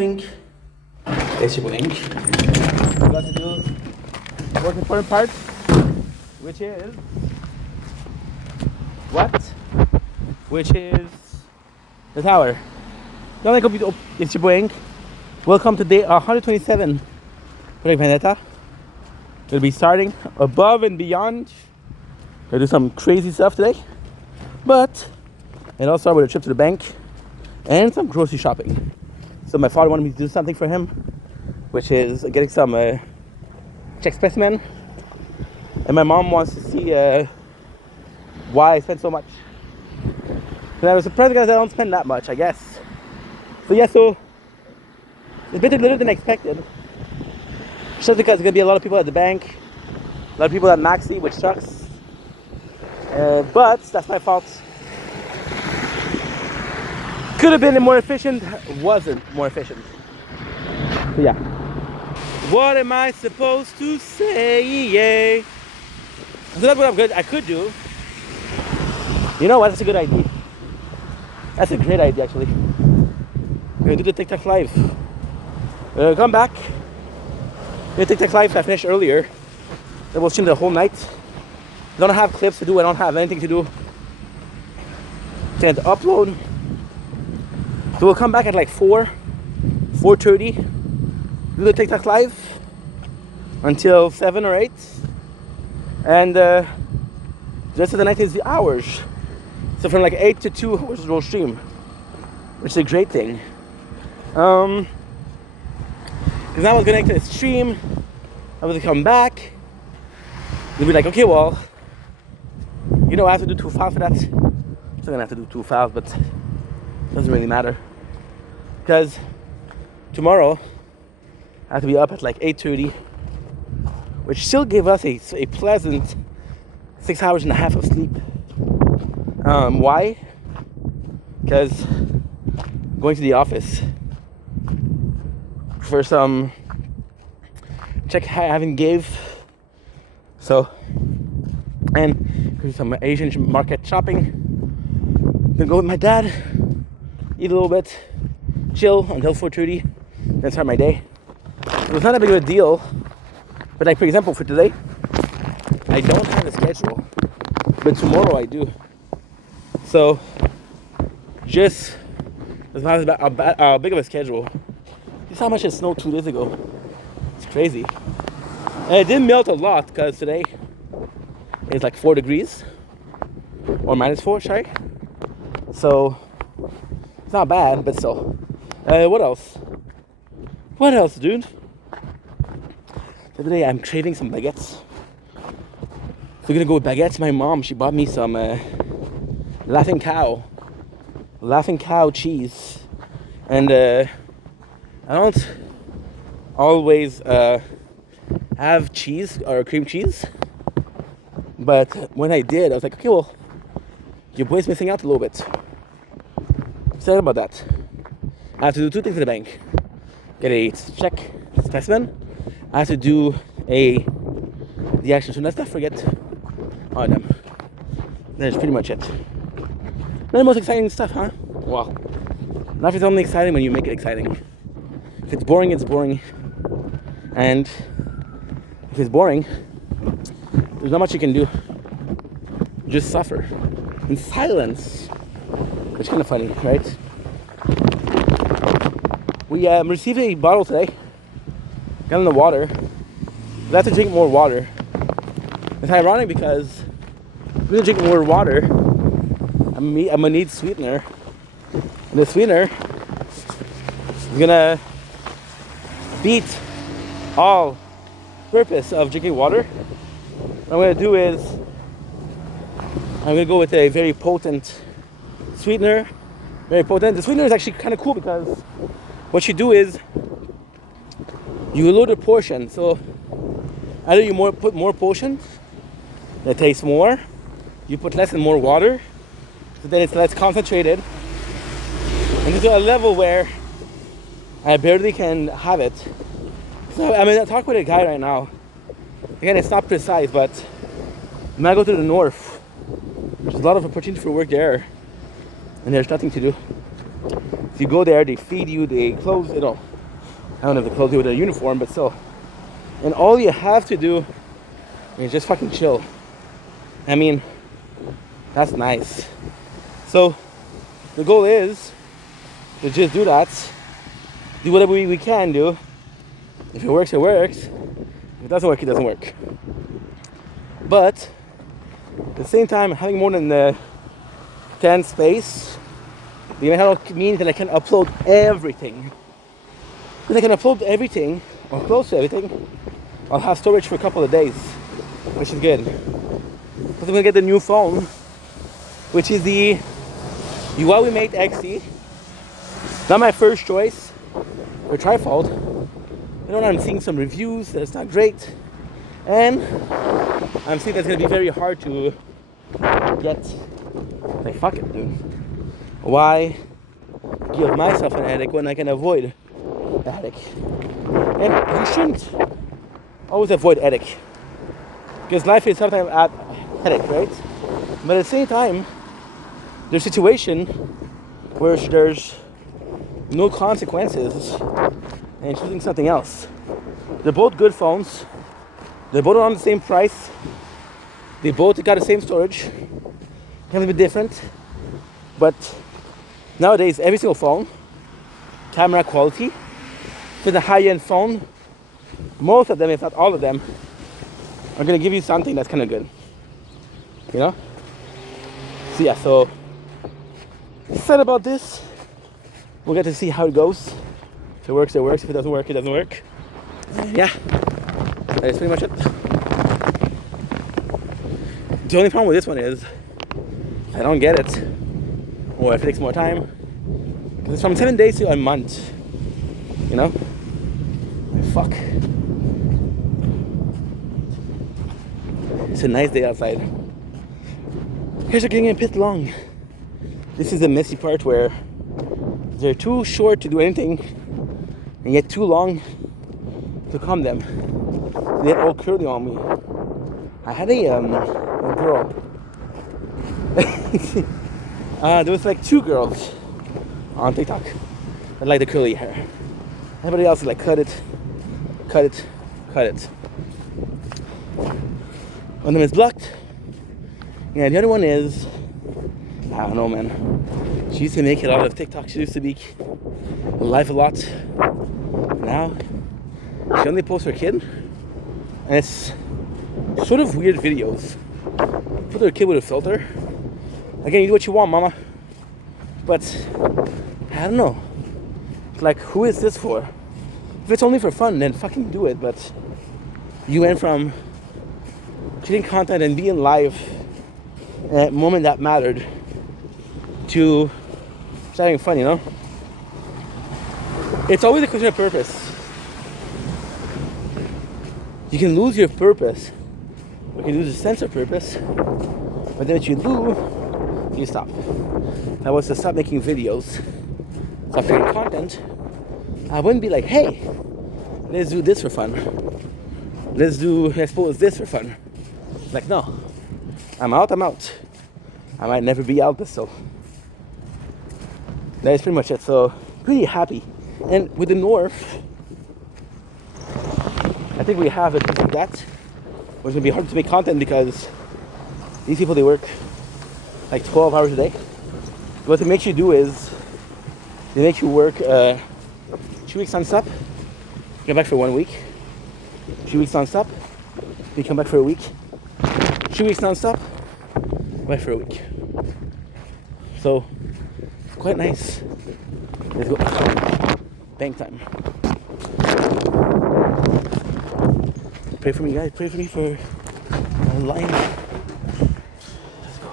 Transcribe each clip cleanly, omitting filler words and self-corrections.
something. It's your ink. We got to do the most important part, which is what? Which is the tower. It's your boy Ink. Welcome to day 127 for Vendetta. We'll be starting above and beyond. We'll do some crazy stuff today, but it all started with a trip to the bank and some grocery shopping. So my father wanted me to do something for him, which is getting some check specimen, and my mom wants to see why I spent so much. And I was surprised because I don't spend that much, I guess. So yeah, so it's a bit later than expected. Just because there's gonna be a lot of people at the bank, a lot of people at Maxi, which sucks. But that's my fault. Could have been more efficient, wasn't more efficient. So yeah. What am I supposed to say? So that's what I could do. You know what? That's a good idea. That's a great idea, actually. We're gonna do the TikTok live. Come back. The TikTok live I finished earlier. Then we'll stream the whole night. I don't have clips to do. I don't have anything to do. To upload. So we'll come back at like 4:30. Do the TikTok live until 7 or 8. And the rest of the night is the hours. So from like 8 to 2 we'll stream, which is a great thing. Because now I was gonna exit the stream, I was gonna come back. You'll be like, okay, well, you know, I have to do 2 files for that. I'm still gonna have to do 2 files, but it doesn't really matter. Because tomorrow I have to be up at like 8:30, which still gave us a pleasant 6 hours and a half of sleep. Why? Because going to the office for some check I haven't gave. So, and some Asian market shopping. Gonna go with my dad, eat a little bit, chill until 4:30, then start my day. It was not that big of a deal, but like for example for today, I don't have a schedule, but tomorrow I do. So, just as not how big of a schedule. This is how much it snowed 2 days ago. It's crazy. And it didn't melt a lot because today it's like 4 degrees or -4, sorry. So it's not bad, but still. What else? What else, dude? Today I'm craving some baguettes. So we're gonna go with baguettes. My mom, she bought me some Laughing Cow cheese, and I don't always have cheese or cream cheese, but when I did, I was like, okay, well, your boy's missing out a little bit. Sorry about that. I have to do 2 things at the bank: get a check specimen. I have to do the action. So let's not forget on them. That's pretty much it. Not the most exciting stuff, huh? Well, life is only exciting when you make it exciting. If it's boring, it's boring. And if it's boring, there's not much you can do. Just suffer in silence. It's kind of funny, right? We received a bottle today. Got in the water. We have to drink more water. It's ironic because if we're gonna drink more water, I'm gonna need sweetener. And the sweetener is gonna beat all purpose of drinking water. What I'm gonna do is I'm gonna go with a very potent sweetener. Very potent. The sweetener is actually kind of cool because what you do is you load a portion. So either you put more potion that tastes more, you put less and more water, so then it's less concentrated, and it's to a level where I barely can have it. So I mean, I talk with a guy right now. Again, it's not precise, but when I go to the north, there's a lot of opportunity for work there, and there's nothing to do. If you go there, they feed you, they clothe, I don't know if the clothes do with a uniform, but still. And all you have to do is just fucking chill. I mean, that's nice. So the goal is to just do that. Do whatever we can do. If it works, it works. If it doesn't work, it doesn't work. But at the same time, having more than 10 space, means that I can upload everything. If I can upload everything, or close to everything, I'll have storage for a couple of days, which is good. But I'm gonna get the new phone, which is the Huawei Mate XE. Not my first choice for tripod. You know, I'm seeing some reviews that it's not great, and I'm seeing that's gonna be very hard to get. Like, fuck it, dude. Why give myself an headache when I can avoid a headache? And you shouldn't always avoid headache, because life is sometimes a headache, right? But at the same time, there's a situation where there's no consequences and choosing something else. They're both good phones. They're both around the same price. They both got the same storage. Can be a bit different, but nowadays every single phone, camera quality, for the high-end phone, most of them, if not all of them, are gonna give you something that's kind of good. You know? So yeah, so excited about this. We'll get to see how it goes. If it works, it works. If it doesn't work, it doesn't work. Yeah, that's pretty much it. The only problem with this one is I don't get it, or if it takes more time, because it's from 7 days to a month. You know? Fuck. It's a nice day outside. Here's are getting a bit long. This is the messy part where they're too short to do anything, and yet too long to comb them. They're all curly on me. I had a girl. There was like 2 girls on TikTok that like the curly hair. Everybody else is like, cut it, cut it, cut it. One of them is blocked. And the other one is, I don't know, man. She used to make it out of TikTok. She used to be live a lot. Now, she only posts her kid. And it's sort of weird videos. Put her kid with a filter. Again, you do what you want, mama. But, I don't know. Like, who is this for? If it's only for fun, then fucking do it. But you went from creating content and being live at a moment that mattered to just having fun, you know? It's always a question of purpose. You can lose your purpose, or you can lose a sense of purpose, but then what you do, you stop. If I was to stop making videos, stop creating content, I wouldn't be like, hey, let's do this for fun. Let's do, I suppose, this for fun. Like, no. I'm out, I'm out. I might never be out, but still. That is pretty much it. So, pretty happy. And with the North, I think we have a piece of that. It's going to be hard to make content because these people, they work like 12 hours a day. What they make you do is, they make you work 2 weeks non-stop, come back for 1 week. 2 weeks non-stop, you come back for a week. 2 weeks non-stop, back for a week. So, quite nice. Let's go. Bank time. Pray for me, guys. Pray for me for lion. Let's go.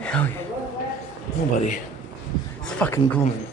Hell yeah. Nobody. It's fucking cool, man.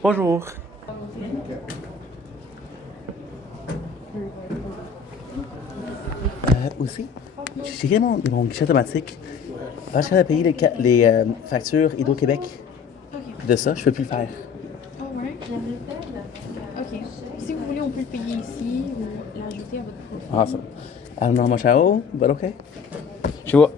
Bonjour. Aussi, j'ai checké mon guichet automatique. Quand je suis à payer les factures Hydro-Québec de ça, je peux plus le faire. Oh ouais? Ok. Si vous voulez, on peut le payer ici ou l'ajouter à votre profil. Awesome. I don't know how much I owe, but okay. Je vois.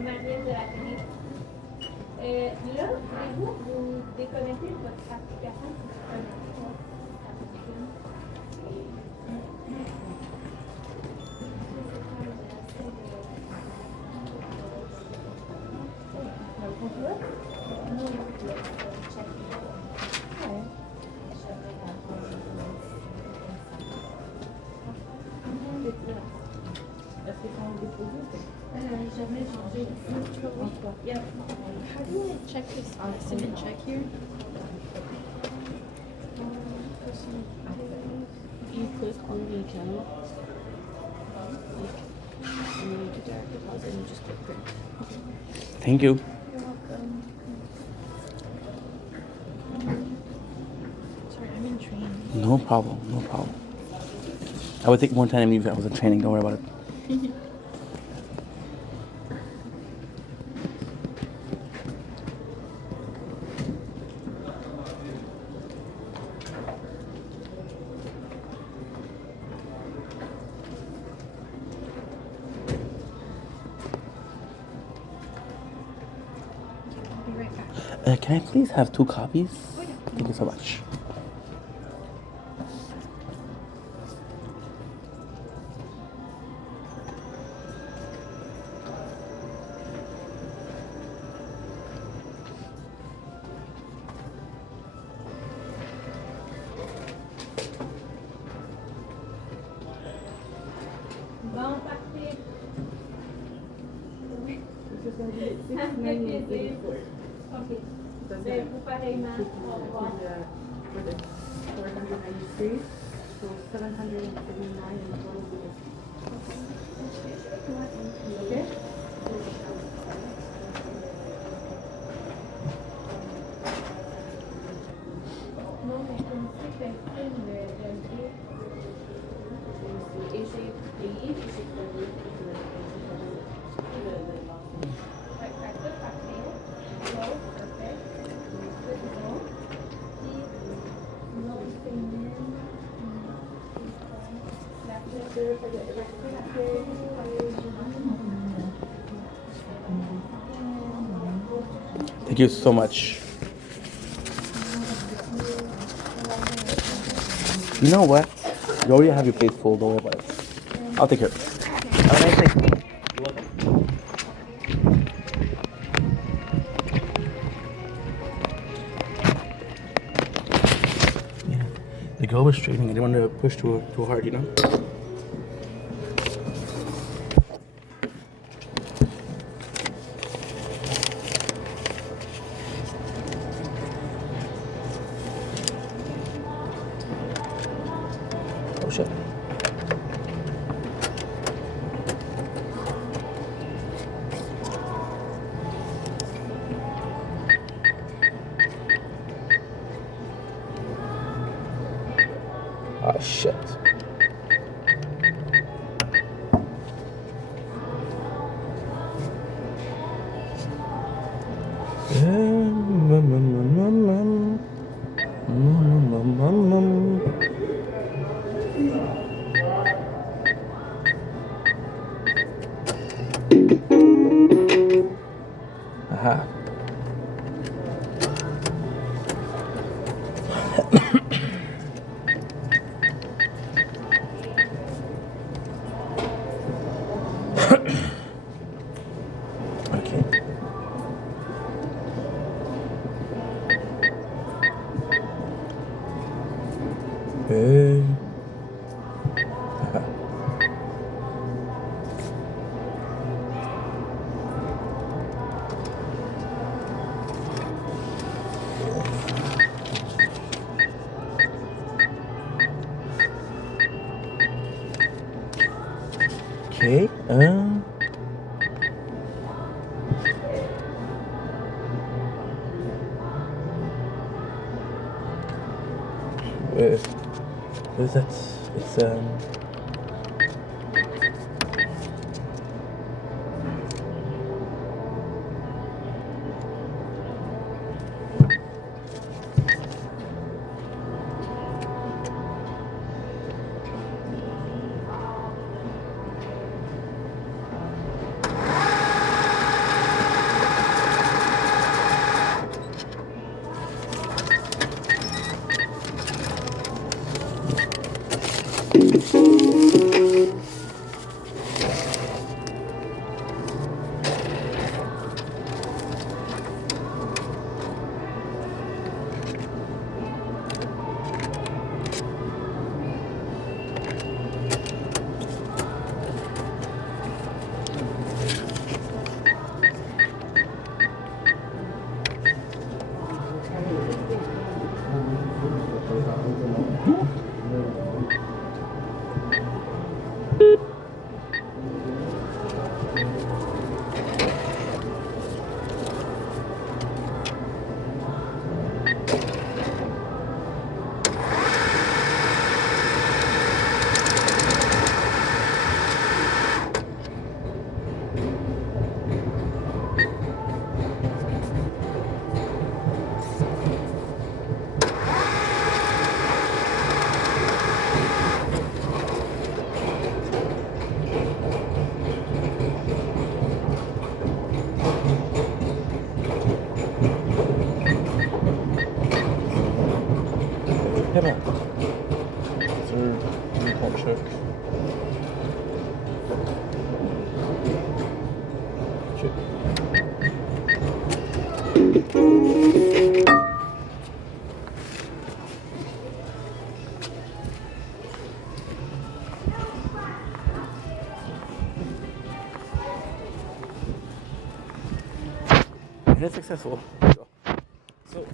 Marielle de la télé. Là, voulez-vous vous déconnecter de votre application pour vous connecter à votre film? Jamais changé. Yeah. How do I check this cement check here? You click on the account, and then you do direct deposit, and you just click print. Thank you. You're welcome. Sorry, I'm in training. No problem, no problem. I would take more time if I was in training, don't worry about it. I'll be right back. Can I please have 2 copies? Thank you so much. Bon, parfait. Ça me fait plaisir. OK. Ben, vous pareillement. Au revoir. For the 493, so 779 in total. Okay? Non, mais comme si c'était le billet. Et j'ai payé, et j'ai payé. Fait que ça coûte parfait. L'autre, parfait. Ça, c'est bon. Puis, l'autre féminine. La clôture, fait que je fais la clôture. Thank you so much. You know what? You already have your plate full, don't worry about it. I'll take care of it. Have a nice day. Yeah. The girl was straining. I didn't want to push too hard, you know? Oh shit. Ah shit. Aha. Okay. Okay. What is that? It's Hemen. Report check. It is successful. So,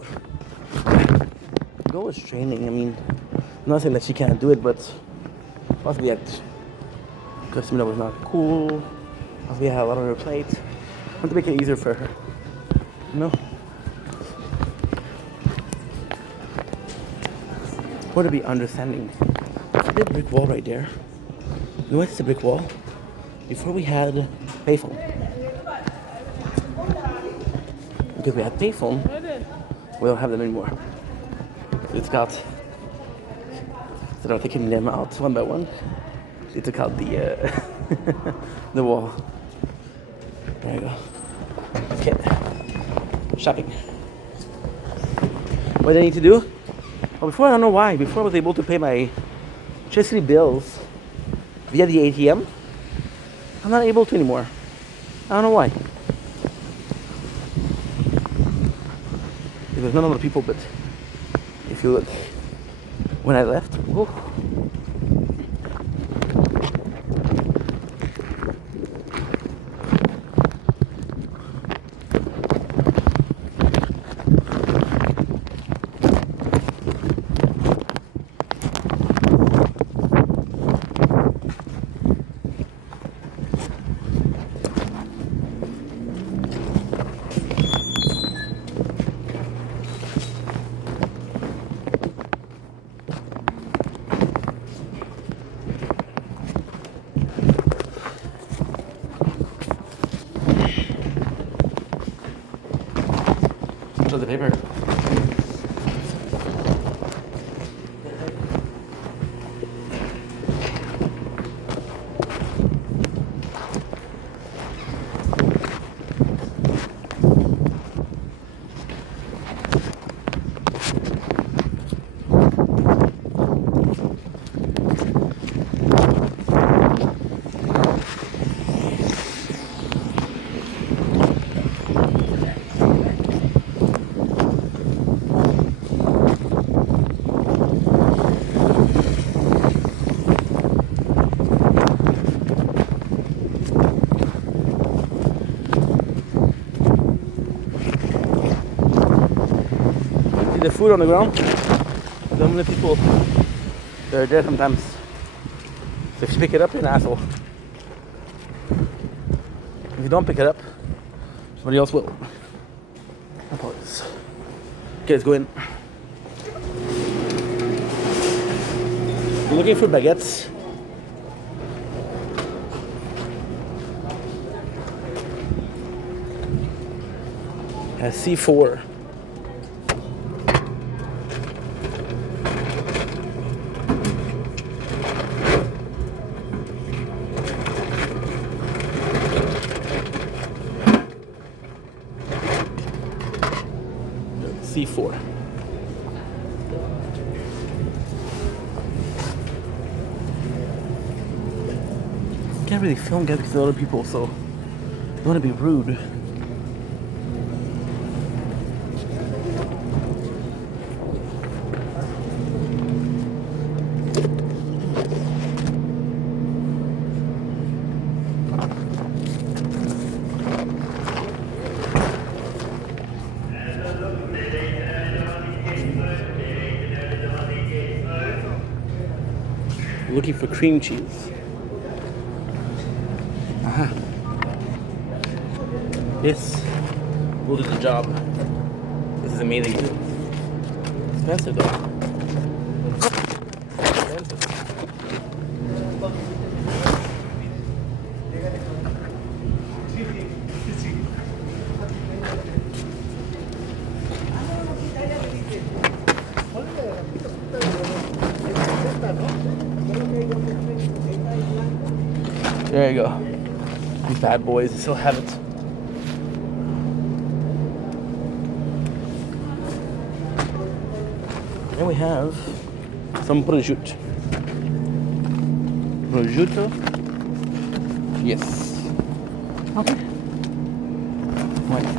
goal is training. I mean, I'm not saying that she can't do it, but possibly that customer was not cool. Possibly I had a lot on her plate. I want to make it easier for her. You know? I want to be understanding. There's a brick wall right there. You know what is a brick wall? Before we had payphone. Because we had payphone, we don't have them anymore. It's got, so they're taking them out one by one. They took out the the wall. There you go. Okay. Shopping. What do I need to do? Well, before I don't know why. Before I was able to pay my electricity bills via the ATM. I'm not able to anymore. I don't know why. There's not a lot of people, but if you look, when I left, whoa. Show the paper. the food on the ground. So many people, they're there sometimes. So if you pick it up, you're an asshole. If you don't pick it up, somebody else will. Apologies. Okay, let's go in. We're looking for baguettes. C4. C4. Can't really film guys because other people, so I don't want to be rude. Looking for cream cheese. This will do the job. This is amazing. Expensive though. Expensive. There you go. These bad boys still have it. And we have some prosciutto. Prosciutto? Yes. Okay. Why not?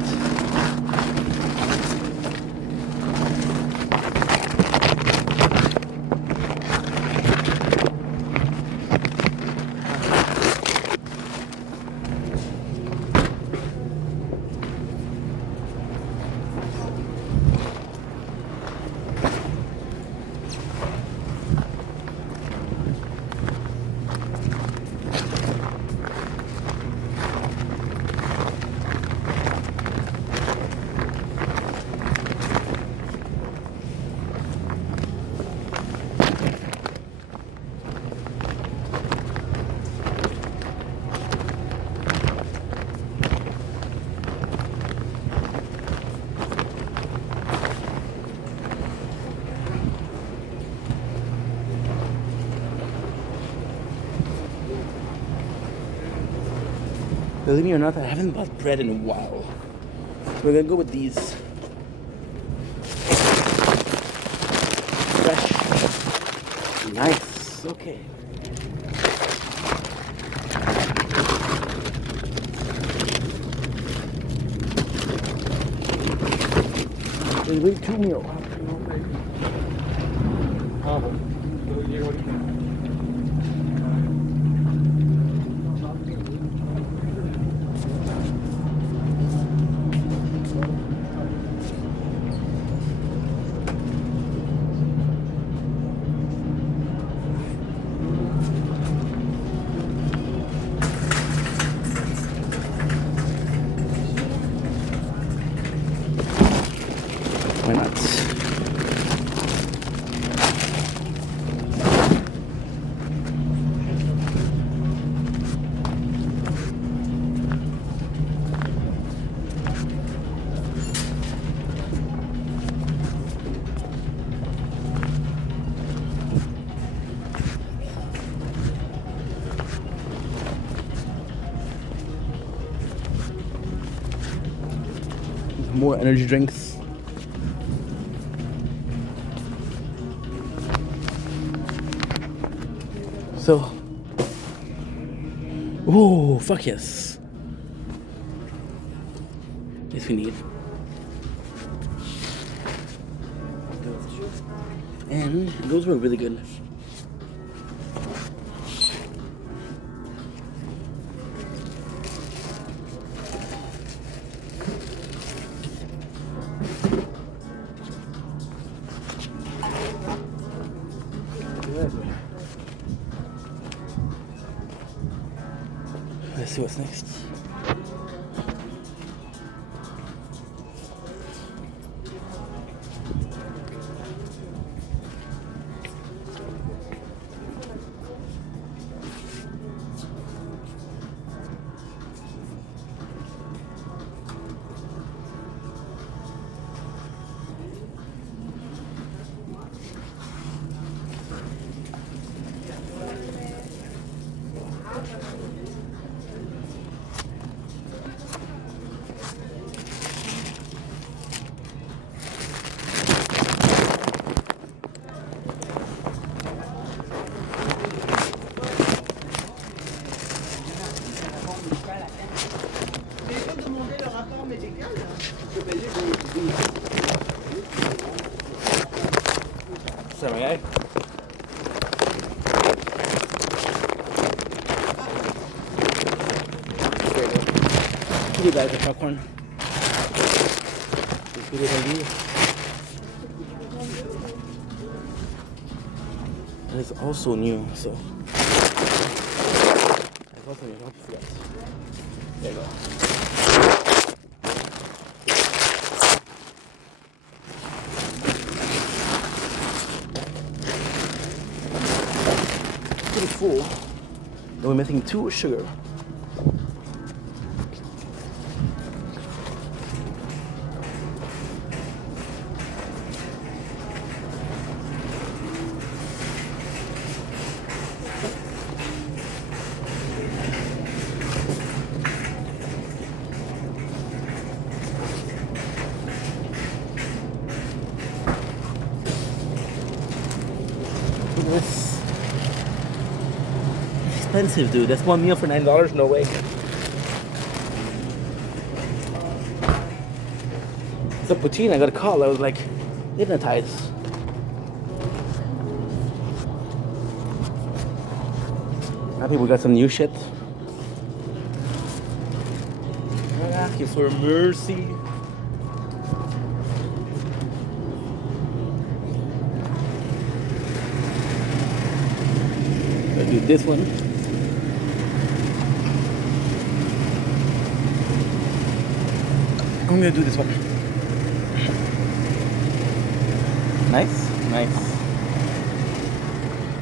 Believe me or not, I haven't bought bread in a while. So we're gonna go with these. Fresh. Nice. Okay. There's way too meal. Why not? More energy drinks. So, oh, fuck yes. Yes, we need. And those were really good. see what's next. Sorry, eh? Pretty bad for popcorn. It's good idea. And it's also new, so. It's also new. Don't forget. There you go. Pretty full. Then we're missing 2 sugar. This expensive, dude. That's one meal for $9. No way. It's a poutine. I got a call. I was like hypnotized. Happy we got some new shit. I'm asking for mercy. I'll do this one. I'm gonna do this one. Nice, nice.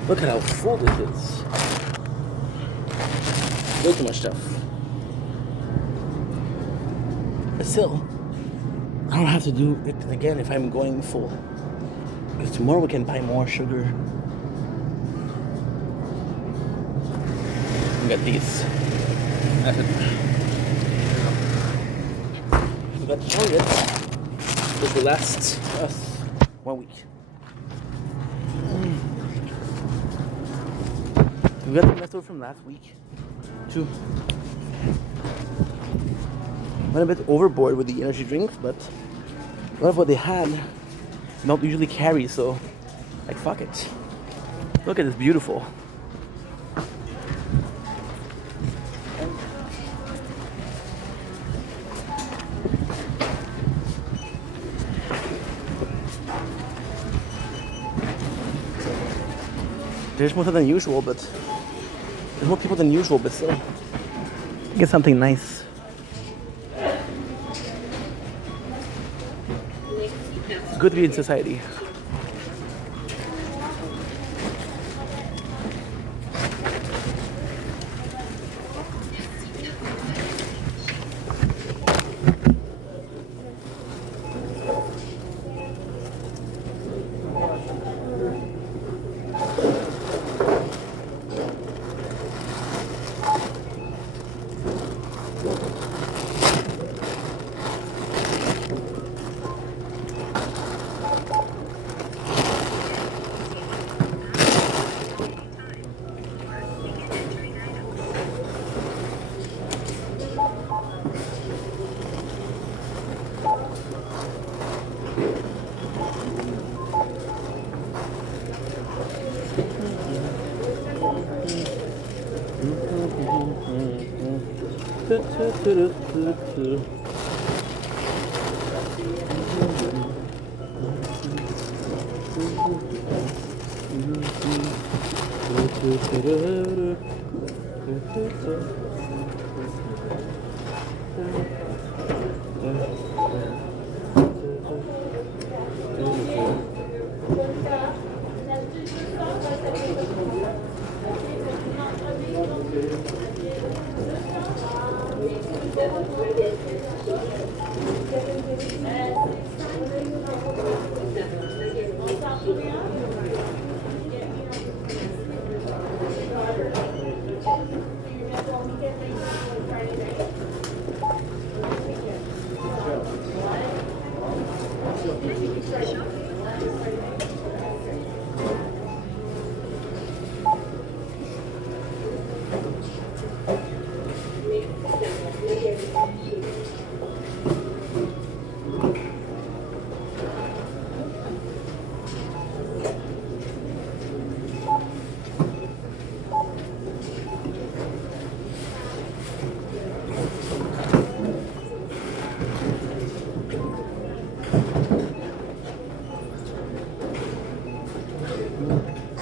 Look at how full this is. Way too much stuff. But still, I don't have to do it again if I'm going full. Because tomorrow we can buy more sugar. We got these. That's it. We got chocolate. This will last us 1 week. We got the leftover from last week. Too. Went a bit overboard with the energy drinks, but a lot of what they had not usually carry, so like fuck it. Look at this, beautiful. There's more than usual, but there's more people than usual, but still get something nice. It's good to be in society.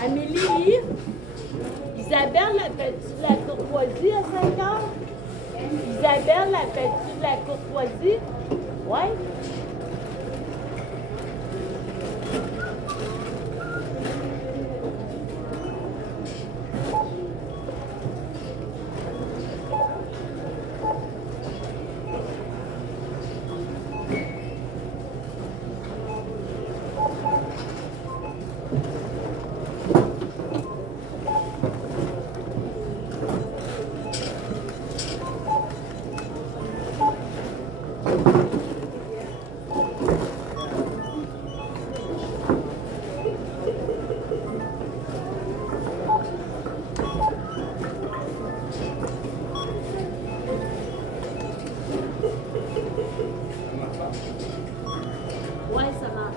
Amélie, Isabelle, appelles-tu de la courtoisie à 5 heures? Isabelle, appelles-tu de la courtoisie? Ouais? Ouais, ça marche.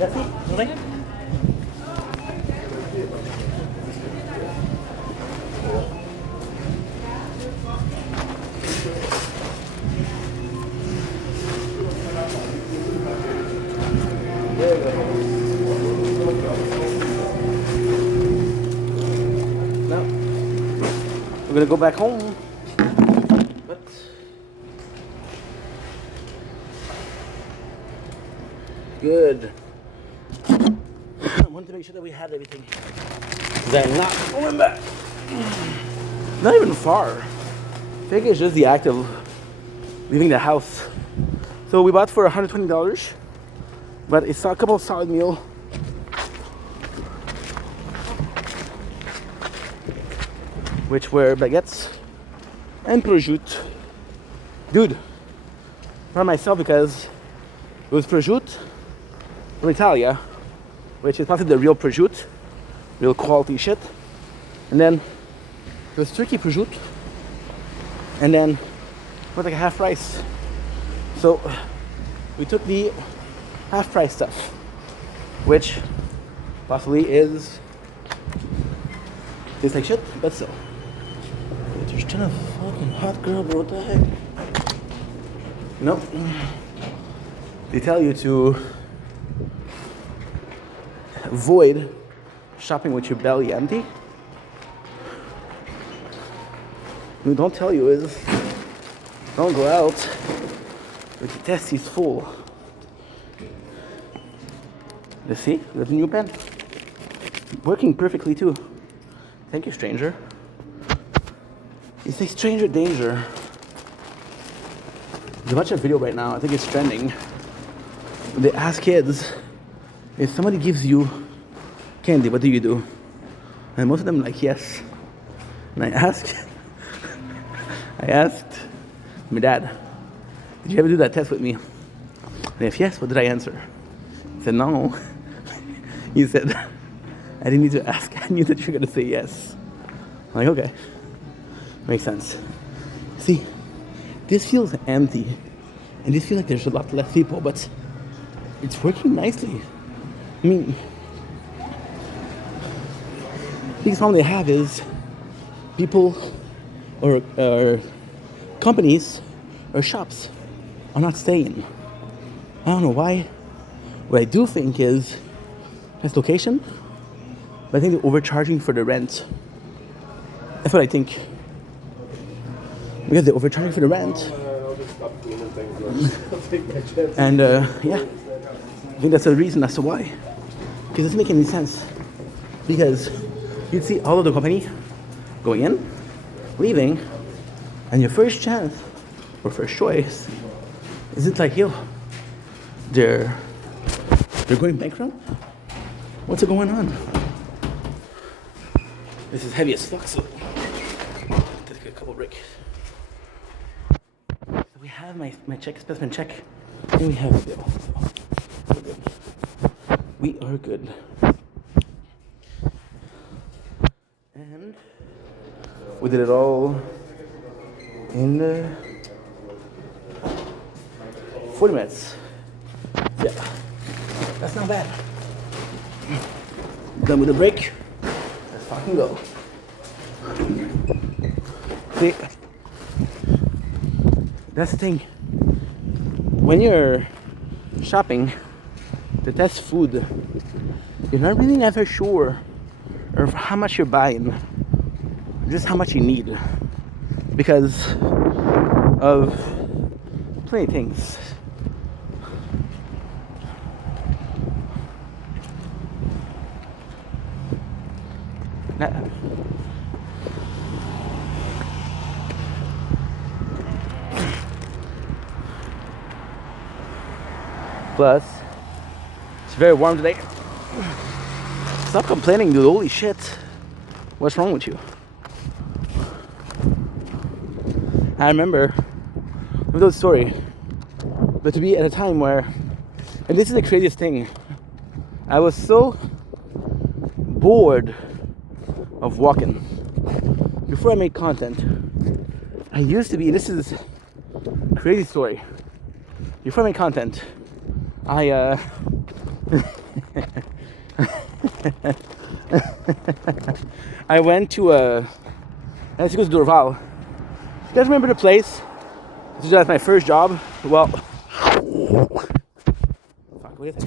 Merci. Journée. Non. gonna go back home. But good. I wanted to make sure that we had everything. Because I'm not going back. Not even far. I think it's just the act of leaving the house. So we bought for $120, but it's a couple of solid meal. Which were baguettes and prosciutto. Dude, for myself because it was prosciutto from Italia, which is possibly the real prosciutto, real quality shit. And then it was turkey prosciutto, and then it was like a half price. So we took the half price stuff, which possibly is tastes like shit, but still. There's a ton of fucking hot girl, bro. What the heck? Nope. They tell you to avoid shopping with your belly empty. What they don't tell you is don't go out with your testes full. You see? There's a new pen. Working perfectly too. Thank you, stranger. It's a stranger danger. There's a bunch of video right now. I think it's trending. They ask kids, if somebody gives you candy, what do you do? And most of them are like, yes. And I asked my dad, did you ever do that test with me? And if yes, what did I answer? He said, no. He said, I didn't need to ask. I knew that you were going to say yes. I'm like, okay. Makes sense. See, this feels empty. And this feels like there's a lot less people, but it's working nicely. I mean, the biggest problem they have is people or companies or shops are not staying. I don't know why. What I do think is it's location, but I think they're overcharging for the rent. That's what I think. Because they're overcharging for the rent. And yeah, I think that's the reason as to why. Because it doesn't make any sense. Because you'd see all of the company going in, leaving, and your first chance or first choice isn't like, yo, they're going bankrupt? What's going on? This is heavy as fuck, so take a couple breaks. So we have my check, specimen check, and we have the bill. So we're good. We are good. And we did it all in 40 minutes. Yeah, that's not bad. Done with the break. Let's fucking go. See, that's the thing. When you're shopping to test food, you're not really never sure of how much you're buying, just how much you need, because of plenty of things. Plus, it's very warm today. Stop complaining, dude. Holy shit. What's wrong with you? I remember the story, but to be at a time where, and this is the craziest thing, I was so bored of walking. Before I made content, I used to be, and this is a crazy story. Before I made content, I went to I had to go to Dorval. You guys remember the place? This was my first job. Well, fuck, what is it?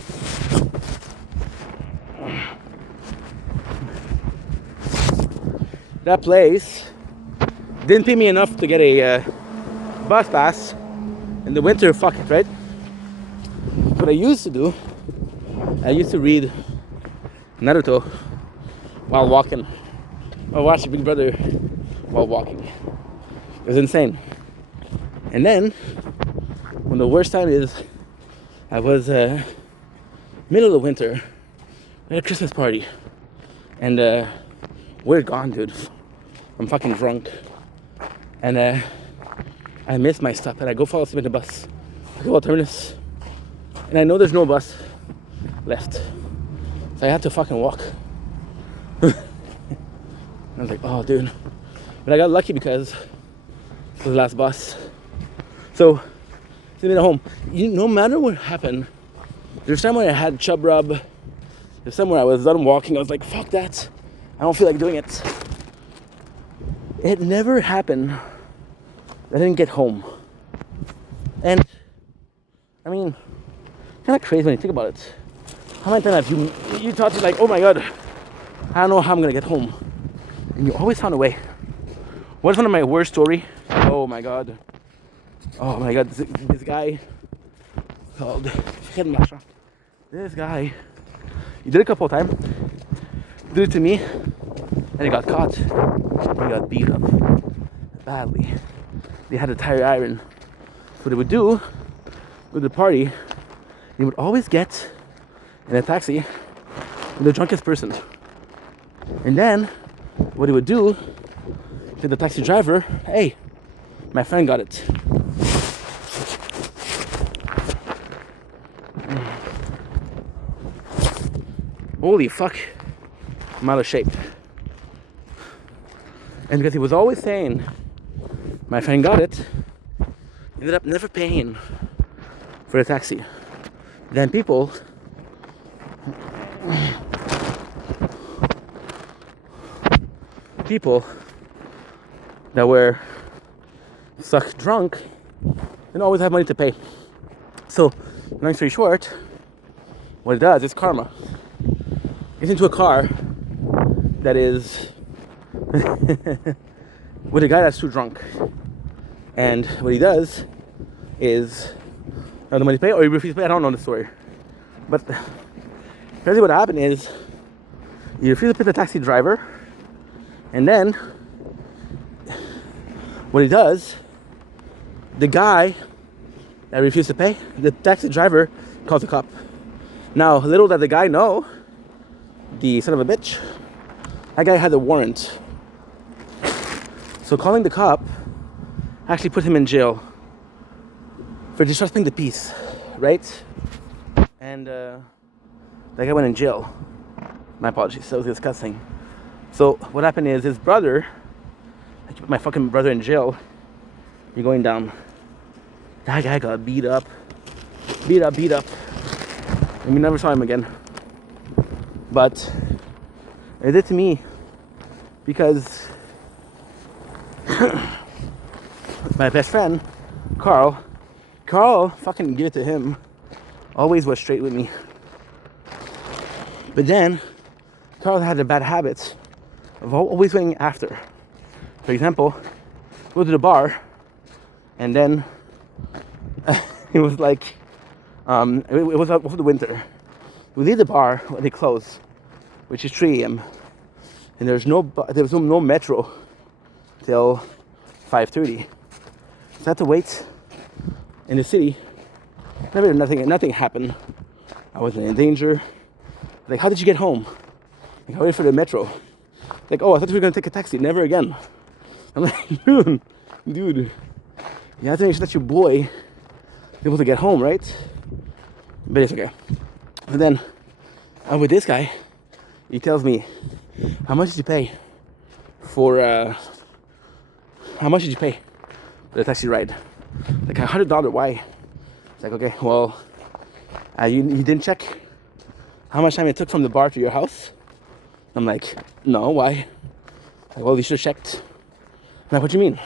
That place Didn't pay me enough to get a bus pass in the winter. Fuck it, right? What I used to do, I used to read Naruto while walking, or watch Big Brother while walking. It was insane. And then, when the worst time is, I was middle of winter at a Christmas party, and we're gone, dude. I'm fucking drunk, and I miss my stop, and I go fall asleep in the bus. I go to terminus, and I know there's no bus left, so I had to fucking walk. I was like, oh, dude. But I got lucky because it was the last bus. So, sitting at home, no matter what happened, there's time when I had chub rub, there's time when I was done walking, I was like, fuck that. I don't feel like doing it. It never happened that I didn't get home. And, I mean, kind of crazy when you think about it. How many times have you thought, like, oh my god, I don't know how I'm gonna get home. And you always found a way. What's one of my worst story? Oh my god, this guy called, this guy, he did it a couple of times, did it to me, and he got caught. He got beat up badly. They had a tire iron. What they would do with the party, they would always get in a taxi with the drunkest person. And then, what he would do to the taxi driver, hey, my friend got it. Holy fuck, I'm out of shape. And because he was always saying, my friend got it, ended up never paying for the taxi. Then people that were suck drunk didn't always have money to pay. So, long story short, what it does is karma. Gets into a car that is with a guy that's too drunk, and what he does is not the money to pay, or he refuses to pay. I don't know the story, but basically what happened is he refused to pay the taxi driver, and then what he does, the guy that refused to pay, the taxi driver calls the cop. Now, little did the guy know, the son of a bitch, that guy had a warrant. So calling the cop actually put him in jail for disrupting the peace, right? And that guy went in jail. My apologies, that was disgusting. So what happened is his brother, I put my fucking brother in jail, you're going down. That guy got beat up. And we never saw him again. But it did to me because my best friend, Carl fucking give it to him, always was straight with me. But then, Carl had a bad habit of always waiting after. For example, go to the bar, and then it was like, it was over the winter. We leave the bar when they close, which is 3 a.m. And there was no metro till 5:30. So I had to wait in the city. Nothing happened. I wasn't in danger. Like, how did you get home? Like, I waited for the metro. Like, oh, I thought we were gonna take a taxi. Never again. I'm like, dude, you have to make sure that your boy is able to get home, right? But it's okay. And then I'm with this guy. He tells me, how much did you pay for the taxi ride? Like $100. Why? It's like, okay, well, you didn't check how much time it took from the bar to your house? I'm like, no, why? Like, well, you should have checked. I'm like, what do you mean?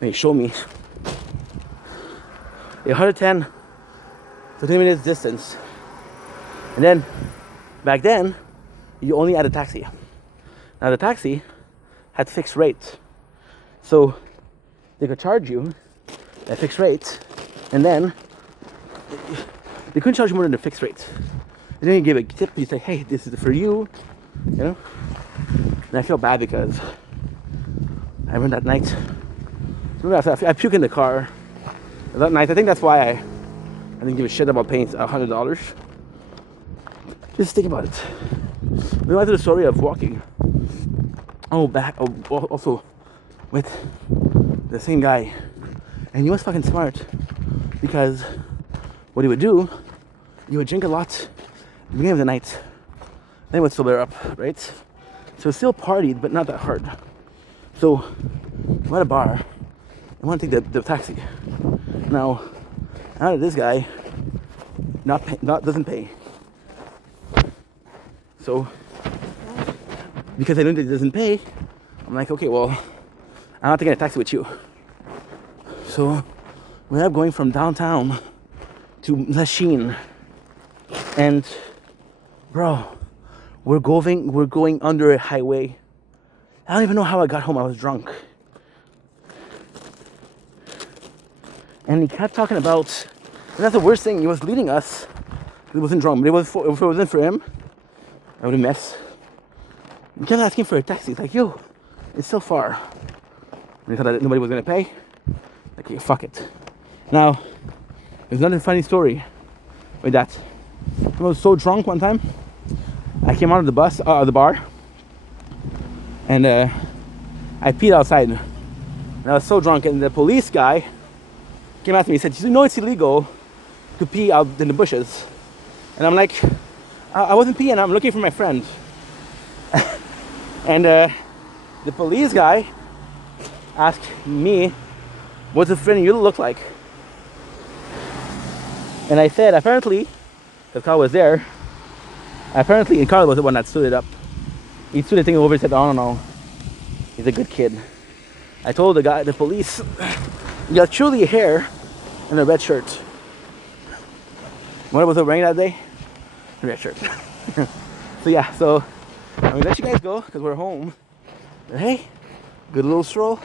And he showed me 110 to 20 minutes distance. And then, back then, you only had a taxi. Now the taxi had fixed rate. So they could charge you at fixed rate, and then they couldn't charge you more than the fixed rate. And then you give a tip, you say, hey, this is for you, you know? And I feel bad because I remember that night. I puked in the car that night. I think that's why I didn't give a shit about paying $100. Just think about it. We went to the story of walking. Also with the same guy. And he was fucking smart because what he would do, he would drink a lot at the beginning of the night. Then he would sober up, right? So still partied, but not that hard. So we're at a bar. I want to take the taxi. Now, how did this guy doesn't pay? So, because I know that he doesn't pay, I'm like, okay, well, I'm not taking a taxi with you. So, we ended up going from downtown to Lachine. And, bro, we're going under a highway. I don't even know how I got home. I was drunk. And he kept talking about, and that's the worst thing, he was leading us. He wasn't drunk, but if it wasn't for him, I would have messed. He kept asking for a taxi. He's like, yo, it's so far. And he thought that nobody was gonna pay. Like, yeah, fuck it. Now, there's another funny story with that. I was so drunk one time, I came out of the bar, and I peed outside. And I was so drunk, and the police guy came after me and said, you know it's illegal to pee out in the bushes. And I'm like, I wasn't peeing, I'm looking for my friend. And the police guy asked me, what's the friend you look like? And I said, apparently, the car was there. Apparently, Carl was the one that stood it up. He stood the thing over and said, oh, no, he's a good kid. I told the police, you got curly hair and a red shirt. What was I wearing that day? A red shirt. So yeah, I'm gonna let you guys go because we're home. But hey, good little stroll.